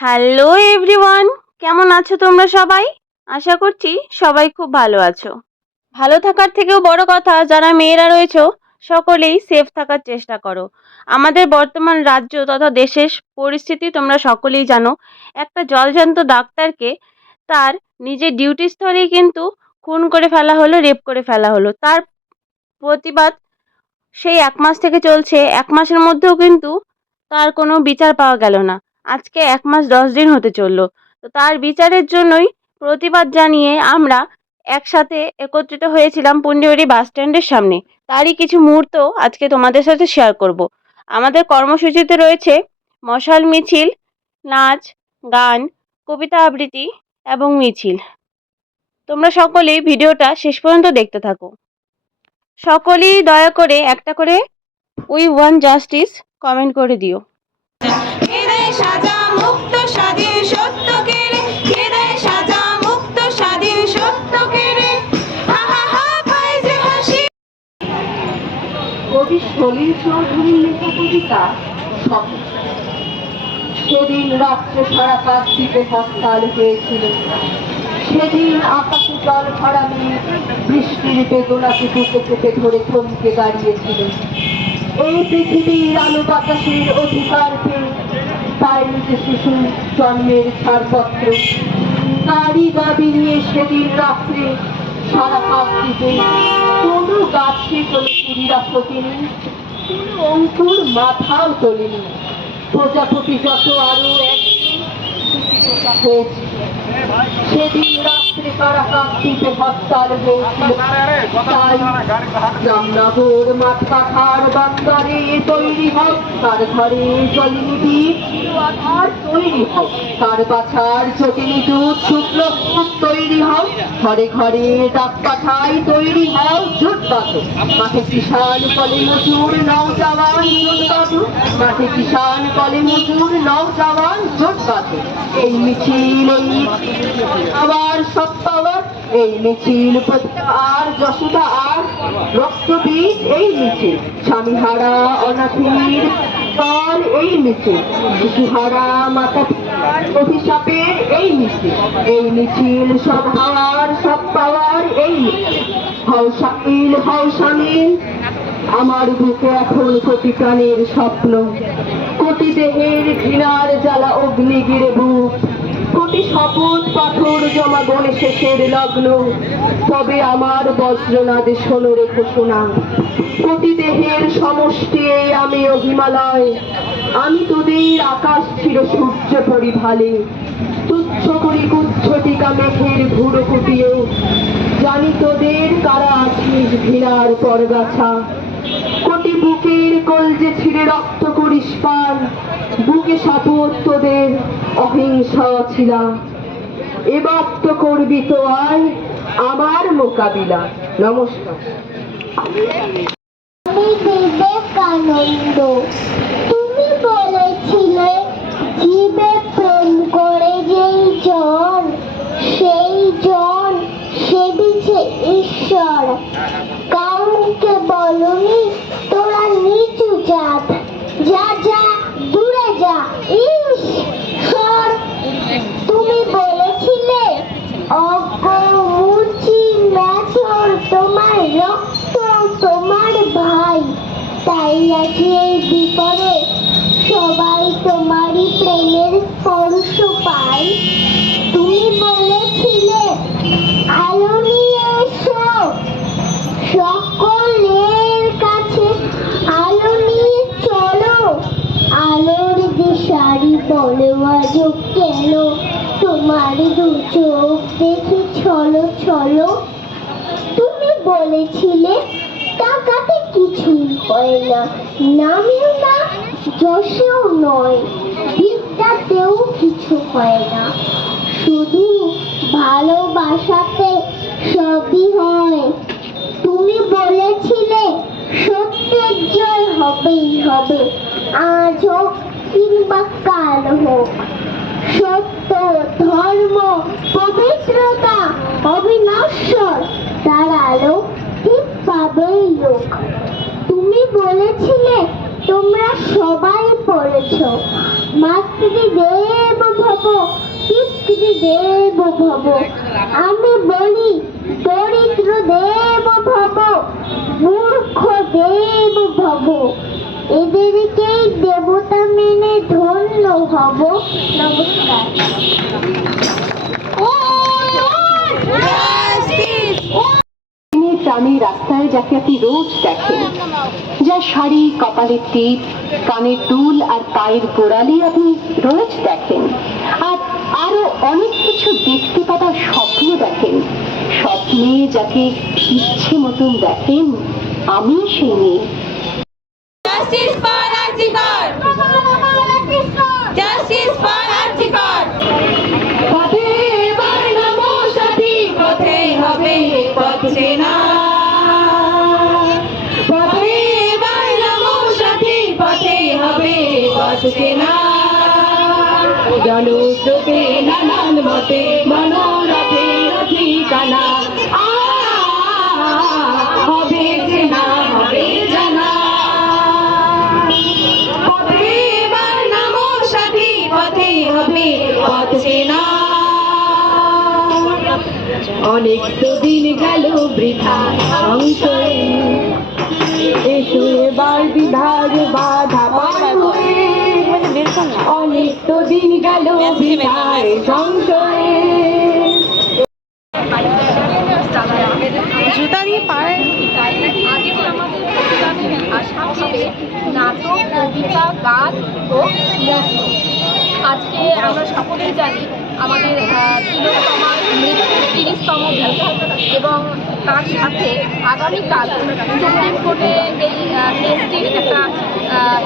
Hello everyone কেমন আছো তোমরা সবাই? আশা করছি সবাই খুব ভালো আছো। ভালো থাকার থেকেও বড় কথা, যারা মেয়েরা রয়েছো, সকলেই সেফ থাকার চেষ্টা করো। আমাদের বর্তমান রাজ্য তথা দেশের পরিস্থিতি তোমরা সকলেই জানো। একটা জলজান্ত ডাক্তারকে তার নিজের ডিউটি স্থলেই কিন্তু খুন করে ফেলা হলো রেপ করে ফেলা হলো। তার প্রতিবাদ সেই এক মাস থেকে চলছে। এক মাসের মধ্যেও কিন্তু তার কোনো বিচার পাওয়া গেল না। আজকে এক মাস দশ দিন হতে চলল। তো তার বিচারের জন্যই প্রতিবাদ জানিয়ে আমরা একসাথে একত্রিত হয়েছিলাম পুন্ডিবাড়ি বাস স্ট্যান্ডের সামনে। তারই কিছু মুহূর্ত আজকে তোমাদের সাথে শেয়ার করব। আমাদের কর্মসূচিতে রয়েছে মশাল মিছিল, নাচ, গান, কবিতা আবৃত্তি এবং মিছিল। তোমরা সকলেই ভিডিওটা শেষ পর্যন্ত দেখতে থাকো। সকলেই দয়া করে একটা করে উই ওয়ান জাস্টিস কমেন্ট করে দিও। মুক্ত সেদিন রাত্রে সারা কার্তিকে হরতাল হয়েছিল। ধরে থমকে দাঁড়িয়েছিল। এই পৃথিবীর আলো বাতাসের অধিকার পেয়ে তাই শিশু জন্মের ছাড়পত্র, তারই দাবি নিয়ে সেদিন রাত্রে সারা কার্তিকে কোনো গাছে কোনো কুড়িরা ফোটেনি, কোনো অঙ্কুর মাথাও তোলেনি। প্রজাপতি যত আরও এক হয়েছে। সেদিন রাত্রে হয়েছিল তাই রামনগর মাঠপাখার বন্দরে তৈরি হোক, তার ঘরে জলিনিধি তৈরি তার দুধ শুক্ল তৈরি ঘরে ঘরে ডাক পাঠাই তৈরি হও জোট বাঁধো। মাঠে কিষান কলে মজুর নৌ জওয়ান মাঠে কিষান কলে মজুর নৌ জওয়ান জোট বাঁধো। এই মিছিল, এই আবার সব এই মিছিল আর যশোদা আর রক্তবীজ, এই মিছিল। স্বামীহারা অনাথীর দল এই মিছিল। শিশুহারা মাতা অভিশাপের, এই মিছিল। এই মিছিল সব হাওয়ার, সব পাওয়ার, এই মিছিল। হও শামিল হও শামিল, আমার বুকে এখন কোটি প্রাণের স্বপ্ন। কোটি দেহের ঘৃণার জ্বালা অগ্নিগিরে বুক। কোটি শপথ পাথর জমা গণে শেষের লগ্ন। তবে আমার বজ্রনাদে শোনো রেখো শোনা কোটি দেহের সমষ্টি আমি অভিমালয় আমি তোদের আকাশ ছিল সূর্য পরিভালে। তুচ্ছ করি কুচ্ছটিকা মেঘের ঘুরো কুটিয়ে জানি তোদের কারা আছিস ঘৃণার পরগাছা। কলজে ছিঁড়ে রক্ত করিস পান বুকে শপথ তোদের অহিংসা ছিলাম এবার তো করবি তো আয় আমার মোকাবিলা। নমস্কার। বিবেকানন্দ। তুমি বলেছিলে, জীবে প্রেম করে যেই জন সেই জন সেবিছে ঈশ্বর। স্পর্শ পায়। তুমি বলেছিলে, আলো সকলের কাছে আলো চলো। আলোর দিশারি বলো কেন? তোমার দু চোখ দেখে চলো চলো তুমি বলেছিলে হয় না নামেও না যশেও নয়, বিদ্যাতেও কিছু হয় না। শুধু ভালোবাসাতে সবই হয়। তুমি বলেছিলে, সত্যের জয় হবেই হবে। আজ হোক কিংবা কাল হোক, সত্য, ধর্ম, পবিত্রতা, অবিনশ্বর, তার আলো ঠিক পাবেই লোক বলেছিলে তোমরা সবাই পড়েছ মাতৃদেব ভব ভব পিতৃদেব ভব আমি বলি দরিদ্র দেব ভব মূর্খ দেব ভব এদেরকেই দেবতা মেনে ধন্য হব নমস্কার গ্রামে রাস্তায় যাকে আপনি রোজ দেখেন, যার শাড়ি কপালের টিপ, কানের দুল আর পায়ের গোড়ালি আপনি রোজ দেখেন। আর আরও অনেক কিছু দেখতে পাবার স্বপ্ন দেখেন। স্বপ্নে যাকে ইচ্ছে মতন দেখেন আমি সেই মেয়ে। পথে না। জনস্রোতে নানান মতে মনোরথে ঠিকানা। আ, হবে চেনা হবে জানা পথে এবার নমো সাথী পথে হবে পথে না। অনেক তো দিন গেল বৃথা সংশয়ে। এসো এবার বিধার বাধা অনেক তো দিন গেল। বিধার সংশয়ে জুতা দিয়ে পায়ে নাটক কবিতা গান ও আজকে আমরা সকলেই জানি আমাদের তিরিশতম এবং তার সাথে আগামীকাল সুপ্রিম কোর্টে এই কেসটির একটা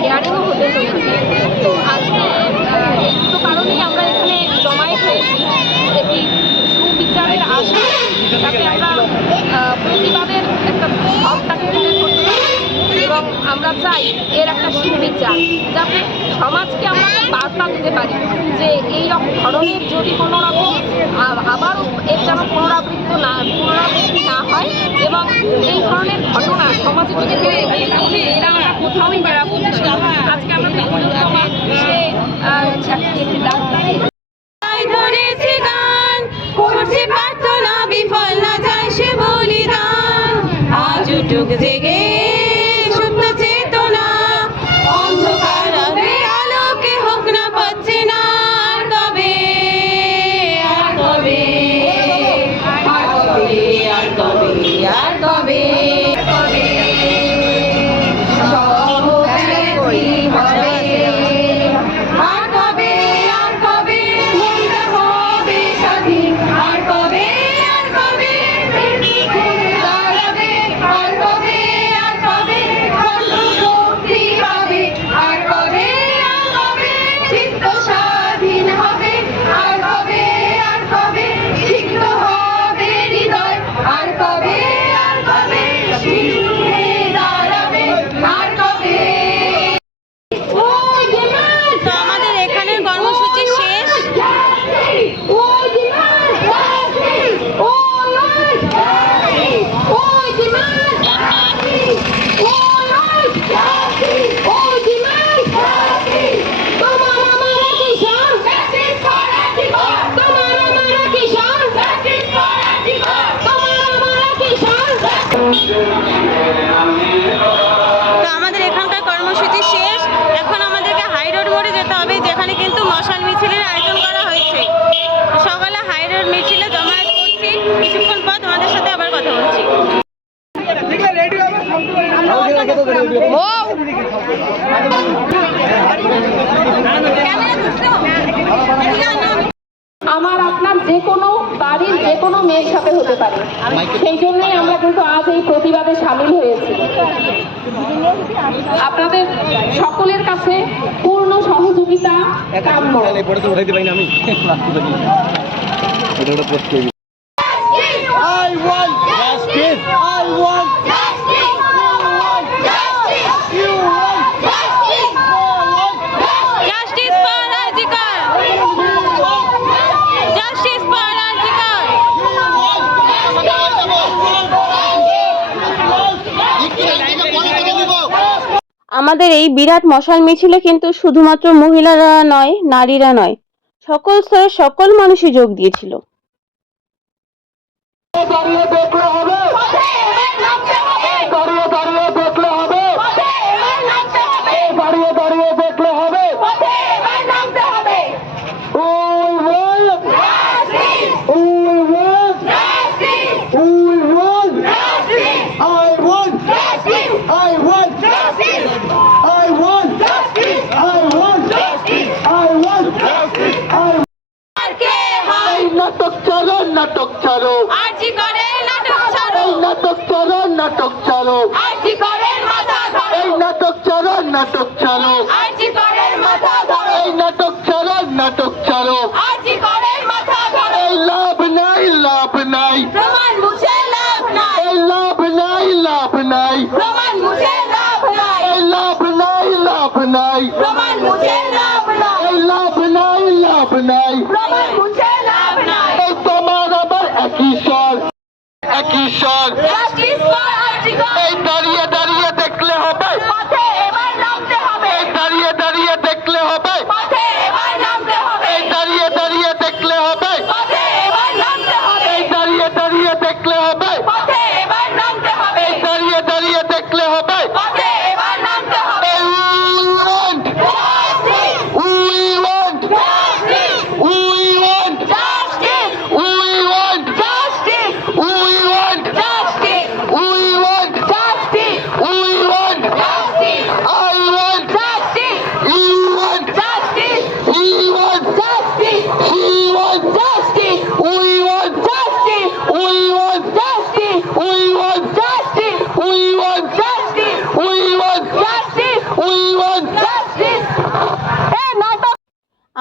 হিয়ারিংও হতে চলেছে। তো আজকে এই দুটো কারণেই আমরা এখানে জমায়েত হয়েছি। এটি সুবিচারের আশা। যাতে আমরা প্রতিবাদের একটা ধরতে পারি এবং আমরা চাই এর একটা সুবিচার, যাতে সমাজকে আমরা বার্তা দিতে পারি যে এই রকম ধরনের যদি কোনো রকম, আ- আবারও এর যেন পুনরাবৃত্ত না, পুনরাবৃত্তি না হয় এবং এই ধরনের ঘটনা সমাজে যদি কোথাওই বেড়াবো বলিদান। আজ জেগে কোনো মেয়ের সাথে হতে পারে। সেই জন্যই আমরা কিন্তু আজ এই প্রতিবাদে সামিল হয়েছি। আপনাদের সকলের কাছে পূর্ণ সহযোগিতা কাম্য I want justice. I want আমাদের এই বিরাট মশাল মিছিলে কিন্তু শুধুমাত্র মহিলারা নয়, নারীরা নয়, সকল স্তরে সকল মানুষই যোগ দিয়েছিল। দাঁড়িয়ে দেখলাম। নাটক চালু।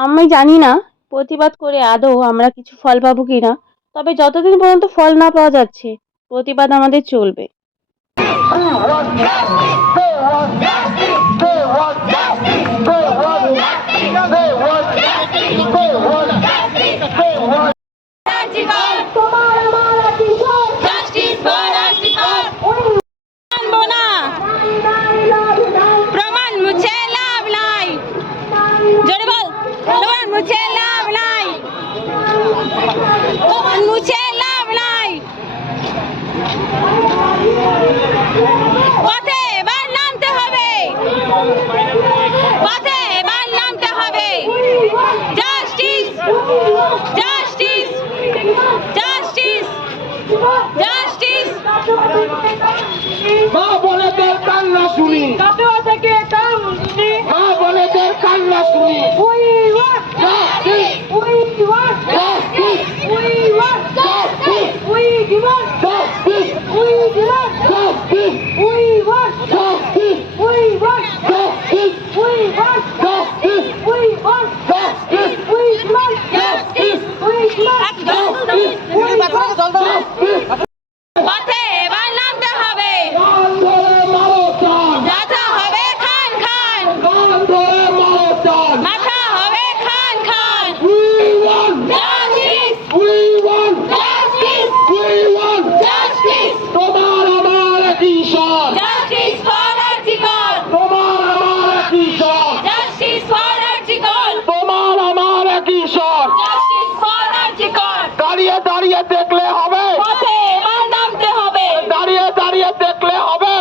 আমি জানি না প্রতিবাদ করে আদৌ আমরা কিছু ফল পাবো কিনা তবে যতদিন পর্যন্ত ফল না পাওয়া যাচ্ছে প্রতিবাদ আমাদের চলবে justice! Justice! দেখলে হবে। দাঁড়িয়ে দাঁড়িয়ে দেখলে হবে।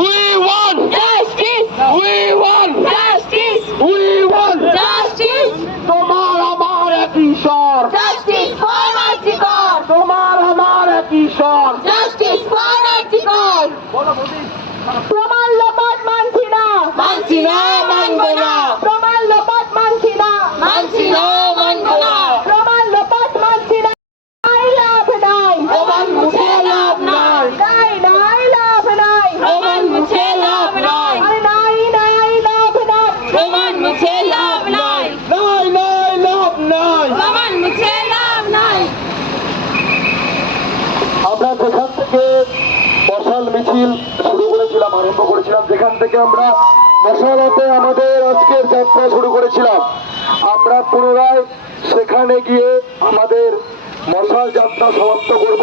We want justice we want justice we want justice তোমার আমার কিশোর জাস্টিস ফর আর্টিকল তোমার মানছি না মানব না। লাভ নাই। প্রমাণ মুছে লাভ নাই। নাই নাই লাভ নাই। আমরা যেখান থেকে শুরু করেছিলাম আরম্ভ যেখান থেকে আমরা মশালাতে আমাদের আজকের যাত্রা শুরু করেছিলাম। আমরা পুনরায় সেখানে গিয়ে আমাদের মশাল যাত্রা সমাপ্ত করব।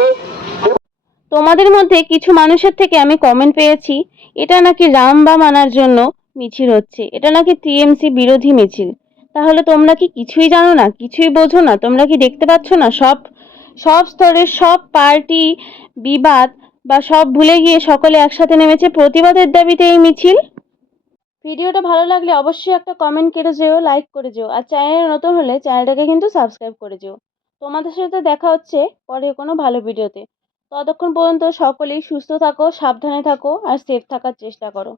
তোমাদের মধ্যে কিছু মানুষের থেকে আমি কমেন্ট পেয়েছি, এটা নাকি রাম বা মানার জন্য মিছিল হচ্ছে, এটা নাকি টিএমসি বিরোধী মিছিল। তাহলে তোমরা কি কিছুই জানো না, কিছুই বোঝো না, তোমরা কি দেখতে পাচ্ছ না সব সব স্তরের সব পার্টি বিবাদ বা সব ভুলে গিয়ে সকলে একসাথে নেমেছে প্রতিবাদের দাবিতে এই মিছিল? ভিডিওটা ভালো লাগলে অবশ্যই একটা কমেন্ট করে যেও লাইক করে যেও, আর চ্যানেলে নতুন হলে চ্যানেলটাকে কিন্তু সাবস্ক্রাইব করে যেও। তোমাদের সাথে দেখা হচ্ছে পরে কোনো ভালো ভিডিওতে। ততক্ষণ পর্যন্ত সকলেই সুস্থ থাকো, সাবধানে থাকো, আর সেফ থাকার চেষ্টা করো।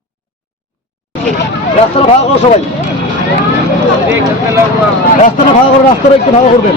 রাস্তাটা ভালো করো সবাই। রাস্তাটা ভালো করো, রাস্তাটা একটু ভালো করবেন।